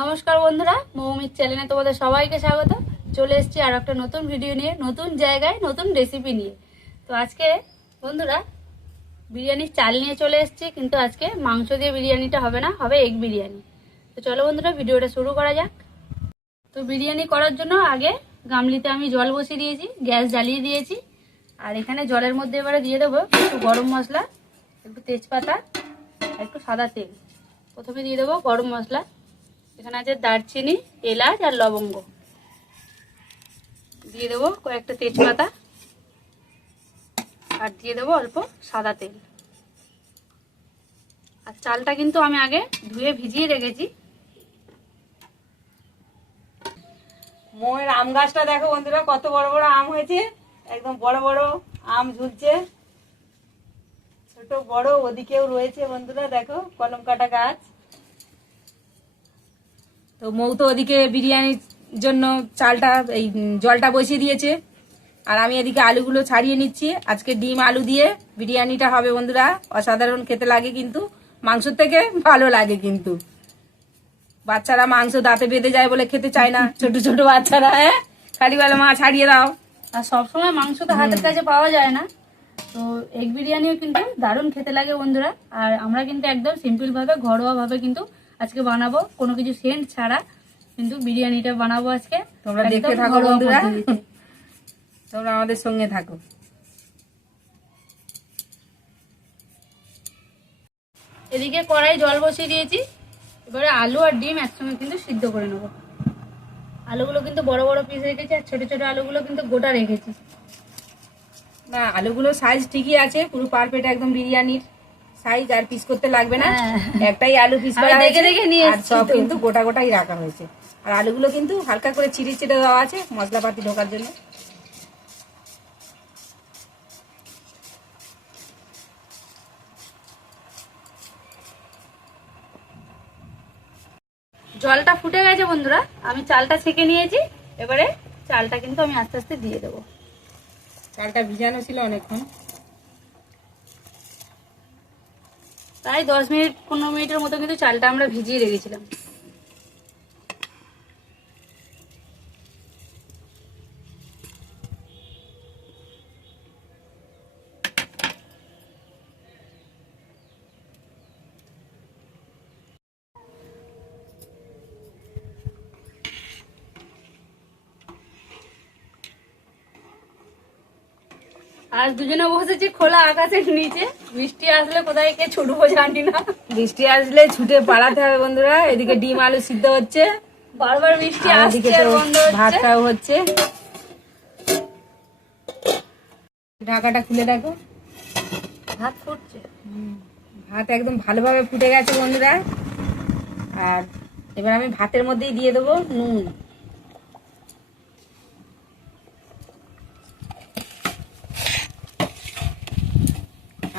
নমস্কার বন্ধুরা, মৌমির চ্যানেলে তোমাদের সবাইকে স্বাগত। চলে এসেছি আর একটা নতুন ভিডিও নিয়ে, নতুন জায়গায় নতুন রেসিপি নিয়ে। তো আজকে বন্ধুরা বিরিয়ানির চাল নিয়ে চলে এসেছি, কিন্তু আজকে মাংস দিয়ে বিরিয়ানিটা হবে না, হবে এগ বিরিয়ানি। তো চলো বন্ধুরা ভিডিওটা শুরু করা যাক। তো বিরিয়ানি করার জন্য আগে গামলিতে আমি জল বসিয়ে দিয়েছি, গ্যাস জ্বালিয়ে দিয়েছি। আর এখানে জলের মধ্যে এবারে দিয়ে দেবো একটু গরম মশলা, একটু তেজপাতা, একটু সাদা তেল। প্রথমে দিয়ে দেবো গরম মশলা। এখানে আছে দারচিনি, এলাচ আর লবঙ্গ। দিয়ে দেবো কয়েকটা তেজপাতা আর দিয়ে দেবো অল্প সাদা তেল। আর চালটা কিন্তু আমি আগে ধুয়ে ভিজিয়ে রেখেছি। মোয়ের আম গাছটা দেখো বন্ধুরা, কত বড় বড় আম হয়েছে, একদম বড় বড় আম ঝুলছে, ছোট বড় ওদিকেও রয়েছে বন্ধুরা, দেখো কলম কাটা গাছ। তো মৌ তো ওদিকে বিরিয়ানির জন্য চালটা এই জলটা বসিয়ে দিয়েছে, আর আমি এদিকে আলুগুলো ছাড়িয়ে নিচ্ছি। আজকে ডিম আলু দিয়ে বিরিয়ানিটা হবে বন্ধুরা, অসাধারণ খেতে লাগে, কিন্তু মাংসের থেকে ভালো লাগে। কিন্তু বাচ্চারা মাংস দাঁতে বেঁধে যায় বলে খেতে চায় না, ছোট ছোট বাচ্চারা। খালি বলে মা ছাড়িয়ে দাও। আর সবসময় মাংস তো হাতের কাছে পাওয়া যায় না, তো এগ বিরিয়ানিও কিন্তু দারুণ খেতে লাগে বন্ধুরা। আর আমরা কিন্তু একদম সিম্পল ভাবে, ঘরোয়া ভাবে কিন্তু আজকে বানাবো, কোনো কিছু সেন্ট ছাড়া কিন্তু বিরিয়ানিটা বানাবো আজকে। তোমরা দেখতে থাকো বন্ধুরা, তোমরা আমাদের সঙ্গে থাকো। এদিকে কড়াই জল বসিয়ে দিয়েছি, এবারে আলু আর ডিম একসঙ্গে কিন্তু সিদ্ধ করে নেবো। আলুগুলো কিন্তু বড় বড় পিস রেখেছি, আর ছোট ছোট আলুগুলো কিন্তু গোটা রেখেছি। না, আলুগুলো সাইজ ঠিকই আছে, পুরো পারফেক্ট একদম বিরিয়ানির সাইজ, আর পিস করতে লাগবে না। একটাই আলু পিস করা দেখে দেখে নিয়ে আর সব কিন্তু গোটা গোটাই রাখা হয়েছে। আর আলুগুলো কিন্তু হালকা করে চিড়ে চিড়ে দেওয়া আছে মশলাপাতি ঢোকার জন্য। জলটা ফুটে গেছে বন্ধুরা, আমি চালটা ছেঁকে নিয়েছি। এবারে চালটা কিন্তু আমি আস্তে আস্তে দিয়ে দেবো। চালটা ভিজানো ছিল অনেকক্ষণ, প্রায় 10 মিনিট 15 মিনিটের মতো কিন্তু চালটা আমরা ভিজিয়ে রেখেছিলাম। আজ দুজনে বসেছি খোলা আকাশের নিচে, বৃষ্টি আসলে কোথায় কে ছুটবো জানি না। বৃষ্টি আসলে ছুটে পালাতে হবে বন্ধুরা। এদিকে ডিম আলু সিদ্ধ হচ্ছে, বারবার বৃষ্টি আসছে আর বন্ধ হচ্ছে। ভাতটাও হচ্ছে। ঢাকাটা খুলে দেখো, ভাত ফুটছে। ভাত একদম ভালোভাবে ফুটে গেছে বন্ধুরা। আর এবার আমি ভাতের মধ্যেই দিয়ে দেবো নুন।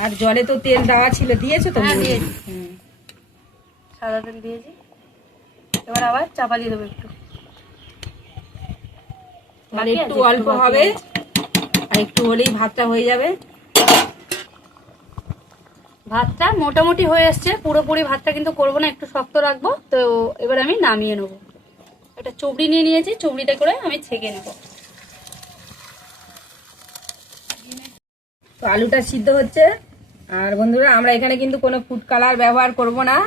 আর জলে তো তেল দেওয়া ছিল, দিয়েছো তো? হ্যাঁ দিয়েছি, সাদা তেল দিয়েছি। এবার আবার চাপা দিয়ে দেবো একটু, একটু অল্প হবে, আর একটু হলেই ভাতটা হয়ে যাবে। ভাতটা মোটামুটি হয়ে এসছে, পুরোপুরি ভাতটা কিন্তু করবো না, একটু শক্ত রাখবো। তো এবার আমি নামিয়ে নেবো। একটা চবড়ি নিয়ে নিয়েছি, চবড়িতে করে আমি ছেঁকে নেব। তো আলুটা সিদ্ধ হচ্ছে। আর বন্ধুরা আমরা এখানে কিন্তু কোনো ফুড কালার ব্যবহার করব না,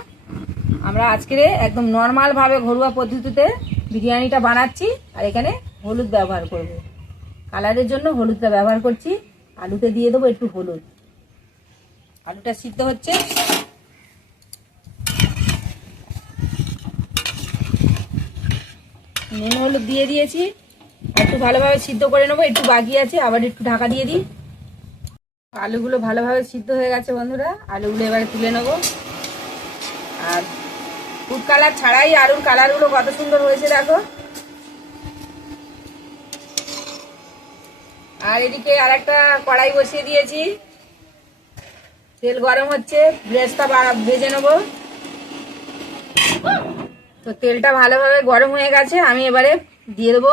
আমরা আজকে একদম নর্মাল ভাবে ঘরোয়া পদ্ধতিতে বিরিয়ানিটা বানাচ্ছি। আর এখানে হলুদ ব্যবহার করব, কালারের জন্য হলুদটা ব্যবহার করছি। আলুতে দিয়ে দেবো একটু হলুদ। আলুটা সিদ্ধ হচ্ছে, নুন হলুদ দিয়ে দিয়েছি। একটু ভালোভাবে সিদ্ধ করে নেবো, একটু বাকি আছে, আবার একটু ঢাকা দিয়ে দিই। আলুগুলো ভালোভাবে সিদ্ধ হয়ে গেছে বন্ধুরা, আলুগুলো এবারে তুলে নেব। আর ফুড কালার ছাড়াই আলুর কালারগুলো কত সুন্দর হয়েছে দেখো। আর এদিকে আর একটা কড়াই বসিয়ে দিয়েছি, তেল গরম হচ্ছে, ব্রেস্টটা ভেজে নেব। তো তেলটা ভালোভাবে গরম হয়ে গেছে, আমি এবারে দিয়ে দেবো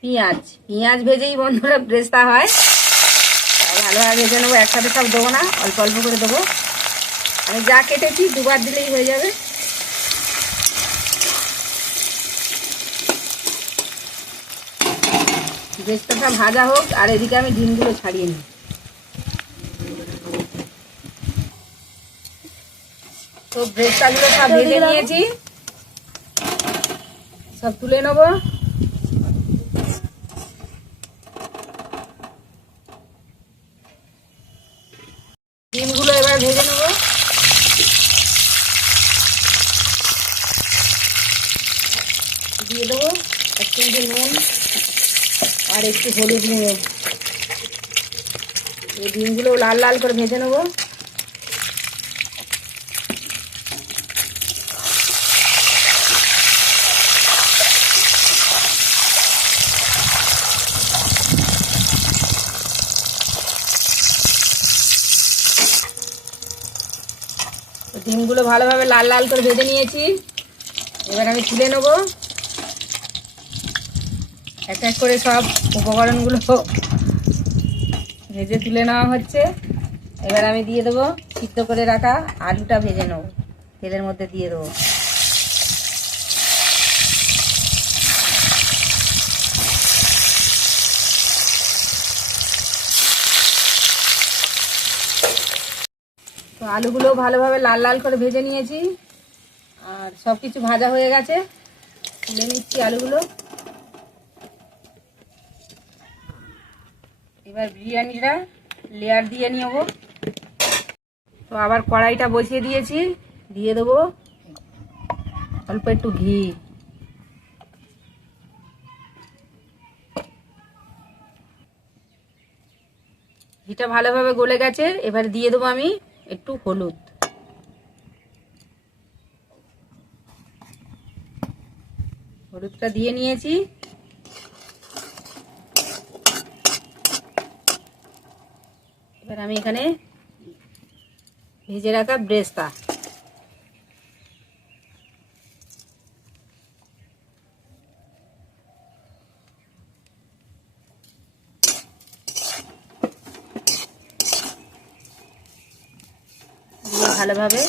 পেঁয়াজ। পেঁয়াজ ভেজেই বন্ধুরা ব্রেস্টটা হয়, ভালোভাবে ভেজে নেবো, একসাথে সব দেবো না, অল্প অল্প করে দেবো। আমি যা কেটেছি দুবার দিলেই হয়ে যাবে। ব্রেস্তাটা ভাজা হোক আর এদিকে আমি ডিমগুলো ছাড়িয়ে নিই। তো ব্রেস্তাগুলো সব ভেজে নিয়েছি, সব তুলে নেবো। ডিমগুলো এবার ভেজে নেবো। দিয়ে দেবো 1 চিমটি নুন আর একটু হলুদ গুঁড়ো। এই ডিমগুলো লাল লাল করে ভেজে নেবো। ডিমগুলো ভালোভাবে লাল লাল করে ভেজে নিয়েছি, এবার আমি তুলে নেব। এক এক করে সব উপকরণগুলো ভেজে তুলে নেওয়া হচ্ছে। এবার আমি দিয়ে দেবো সিদ্ধ করে রাখা আলুটা, ভেজে নেব, তেলের মধ্যে দিয়ে দেবো। তো আলুগুলো ভালোভাবে লাল লাল করে ভেজে নিয়েছি, আর সব কিছু ভাজা হয়ে গেছে। তুলে নিচ্ছি আলুগুলো। এবার বিরিয়ানিটা লেয়ার দিয়ে নেব। তো আবার কড়াইটা বসিয়ে দিয়েছি, দিয়ে দেবো অল্প একটু ঘি। ঘিটা ভালোভাবে গলে গেছে, এবার দিয়ে দেবো আমি একটু হলুদ। হলুদটা দিয়ে নিয়েছি। এবার আমি এখানে ভেজে রাখা ব্রেস্তা দিয়ে ভালোভাবে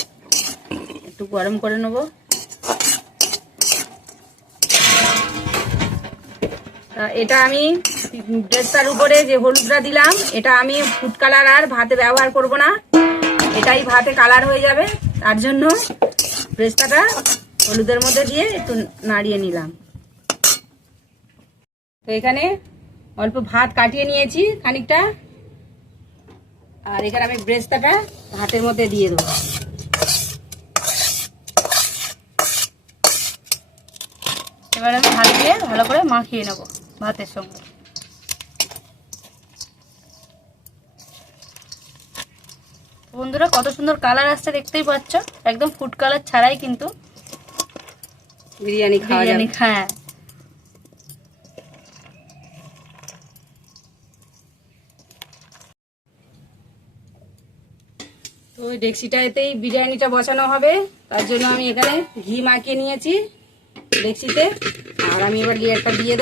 একটু গরম করে নেব। এটা আমি ব্রেস্তার উপরে যে হলুদটা দিলাম, এটা আমি ফুড কালার আর ভাতে ব্যবহার করব না, এটাই ভাতে কালার হয়ে যাবে। তার জন্য ব্রেস্তাটা হলুদের মধ্যে দিয়ে একটু নাড়িয়ে নিলাম। তো এখানে অল্প ভাত কাটিয়ে নিয়েছি খানিকটা, আর এখানে আমি ব্রেস্তাটা ভাতের মধ্যে দিয়ে দেবো। এবার আমি হাত দিয়ে ভালো করে মাখিয়ে নেব ভাতের সঙ্গে। বন্ধুরা কত সুন্দর কালার আসছে দেখতেই পাচ্ছ, একদম ফুড কালার ছাড়াই কিন্তু বিরিয়ানি খাওয়া যাবে। হ্যাঁ, তো ওই ডেক্সিটাতেই বিরিয়ানিটা বসানো হবে, তার জন্য আমি এখানে ঘি মাখিয়ে নিয়েছি ডেক্সিতে। আর আমি এবার লেয়ারটা দিয়ে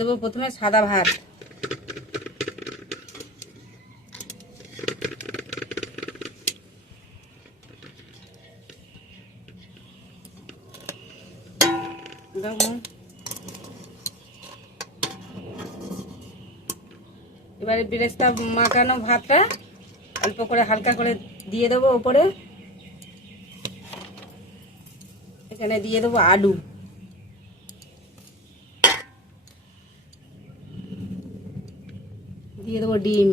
দেবো প্রথমে সাদা ভাত। এবারে বেরেস্তা মাখানো ভাতটা অল্প করে হালকা করে দিয়ে দেবো উপরে। এখানে দিয়ে দেবো আলু, দিয়ে দেবো ডিম,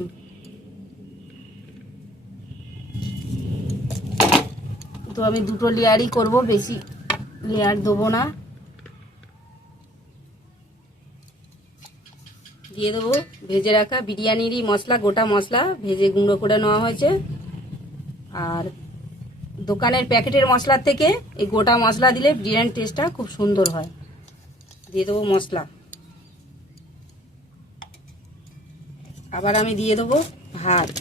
তো আমি দুটো লেয়ারই করব, বেশি লেয়ার দেবো না। দিয়ে দেবো ভেজে রাখা বিরিয়ানিরই মশলা, গোটা মশলা ভেজে গুঁড়ো করে নেওয়া হয়েছে। আর দোকানের প্যাকেটের মশলার থেকে এই গোটা মশলা দিলে বিরিয়ানির টেস্টটা খুব সুন্দর হয়। দিয়ে দেবো মশলা। আবার আমি দিয়ে দেবো ভাত।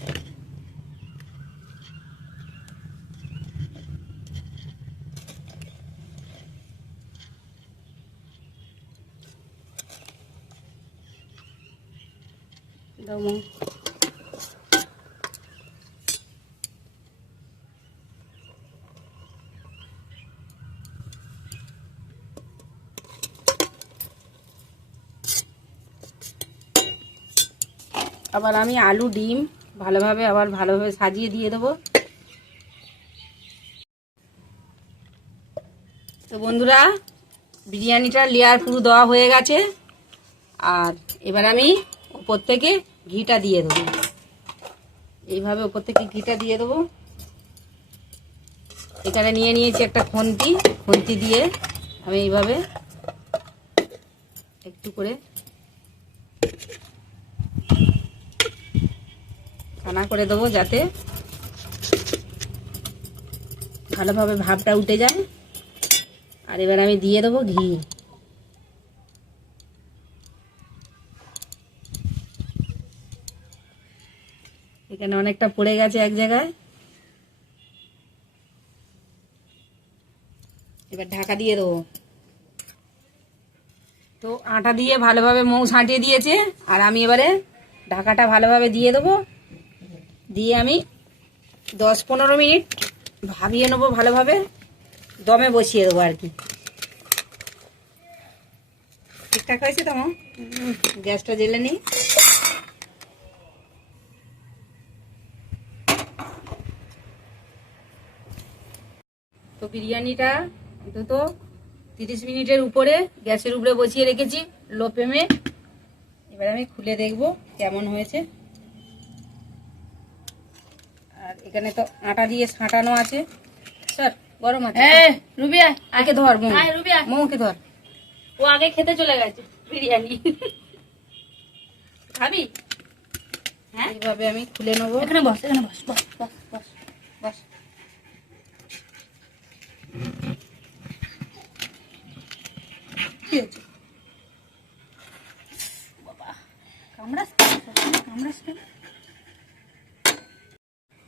দেবো আবার আমি আলু ডিম ভালোভাবে সাজিয়ে দিয়ে দেবো। তো বন্ধুরা, বিরিয়ানিটা লেয়ার পুরো দেওয়া হয়ে গেছে। আর এবার আমি ওপর থেকে ঘিটা দিয়ে দেবো। এইভাবে ওপর থেকে ঘিটা দিয়ে দেবো। এখানে নিয়ে নিয়েছি একটা খুন্তি দিয়ে আমি এইভাবে একটু করে ছানা করে দেবো, যাতে ভালোভাবে ভাপটা উঠে যায়। আর এবার আমি দিয়ে দেবো ঘি। এখানে অনেকটা পড়ে গেছে এক জায়গায়। এবার ঢাকা দিয়ে দেবো। তো আটা দিয়ে ভালোভাবে মৌ ছাঁটিয়ে দিয়েছে। আর আমি এবারে ঢাকাটা ভালোভাবে দিয়ে দেবো। দিয়ে আমি 10-15 মিনিট ভাবিয়ে নেবো, ভালোভাবে দমে বসিয়ে দেবো আর কি। ঠিকঠাক হয়েছে তো? গ্যাসটা জ্বেলে নিই। তো বিরিয়ানিটা অন্তত 30 মিনিটের উপরে গ্যাসের উপরে বসিয়ে রেখেছি লো ফ্লেমে। এবার আমি খুলে দেখব কেমন হয়েছে। আর এখানে তো আটা দিয়ে ছাঁটানো আছে। স্যার গরম আছে। রুবিয়া আগে ধর, রুবিয়া মৌকে ধর। ও আগে খেতে চলে গেছে বিরিয়ানি। খাবি? হ্যাঁ, এইভাবে আমি খুলে নেবো। এখানে বস, এখানে বস, বস বস বস বস। কি হয়েছে বাবা? কামড়াস কেন?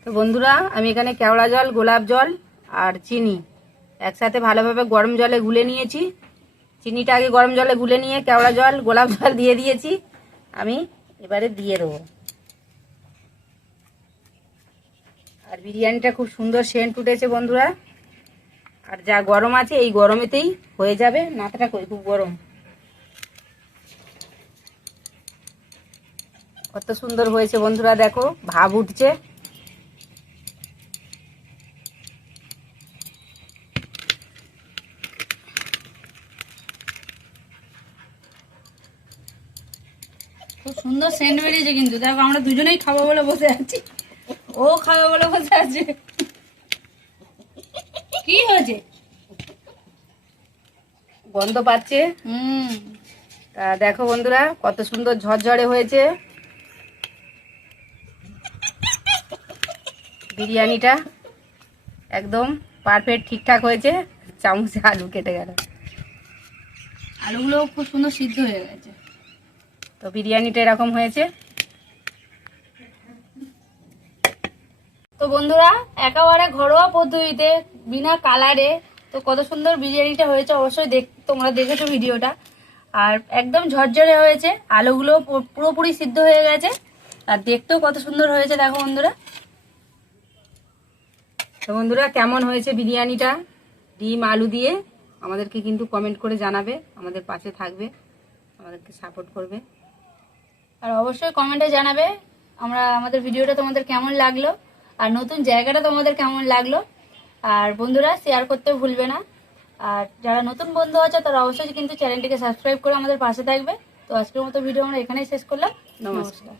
তো বন্ধুরা, আমি এখানে কেওড়া জল, গোলাপ জল আর চিনি একসাথে ভালোভাবে গরম জলে গুলে নিয়েছি। চিনিটা আগে গরম জলে গুলে নিয়ে কেওড়া জল, গোলাপ জল দিয়ে দিয়েছি। আমি এবারে দিয়ে দেবো। আর বিরিয়ানিটা খুব সুন্দর সেন্ট উঠেছে বন্ধুরা। আর যা গরম আছে এই গরমেতেই হয়ে যাবে। মাথাটা খুব গরম। কত সুন্দর হয়েছে বন্ধুরা, দেখো ভাব উঠছে। খুব সুন্দর সেন্ট বেরিয়েছে কিন্তু। দেখো আমরা দুজনেই খাবো বলে বসে আছি, ও খাবে বলে বসে আছে। কি হয়েছে? গন্ধ পাচ্ছে। তা দেখো বন্ধুরা, কত সুন্দর ঝরঝরে হয়েছে বিরিয়ানিটা। একদম পারফেক্ট, ঠিকঠাক হয়েছে। চামচে আলু কেটে গেল। আলুগুলো খুব সুন্দর সিদ্ধ হয়ে গেছে। তো বিরিয়ানিটা এরকম হয়েছে। তো বন্ধুরা, একেবারে ঘরোয়া পদ্ধতিতে বিনা কালারে তো কত সুন্দর বিরিয়ানিটা হয়েছে। অবশ্যই তোমরা দেখেছো ভিডিওটা। আর একদম ঝরঝরে হয়েছে, আলুগুলো পুরোপুরি সিদ্ধ হয়ে গেছে। আর দেখতেও কত সুন্দর হয়েছে দেখো বন্ধুরা। তো বন্ধুরা, কেমন হয়েছে বিরিয়ানিটা ডিম আলু দিয়ে আমাদেরকে কিন্তু কমেন্ট করে জানাবে। আমাদের পাশে থাকবে, আমাদেরকে সাপোর্ট করবে। আর অবশ্যই কমেন্টে জানাবে আমাদের ভিডিওটা তোমাদের কেমন লাগলো, আর নতুন জায়গাটা তোমাদের কেমন লাগলো। আর বন্ধুরা, শেয়ার করতে ভুলবে না। আর যারা নতুন বন্ধু আছে তারা অবশ্যই কিন্তু চ্যানেলটিকে সাবস্ক্রাইব করে আমাদের পাশে থাকবে। তো আজকের মতো ভিডিও আমরা এখানেই শেষ করলাম। নমস্কার।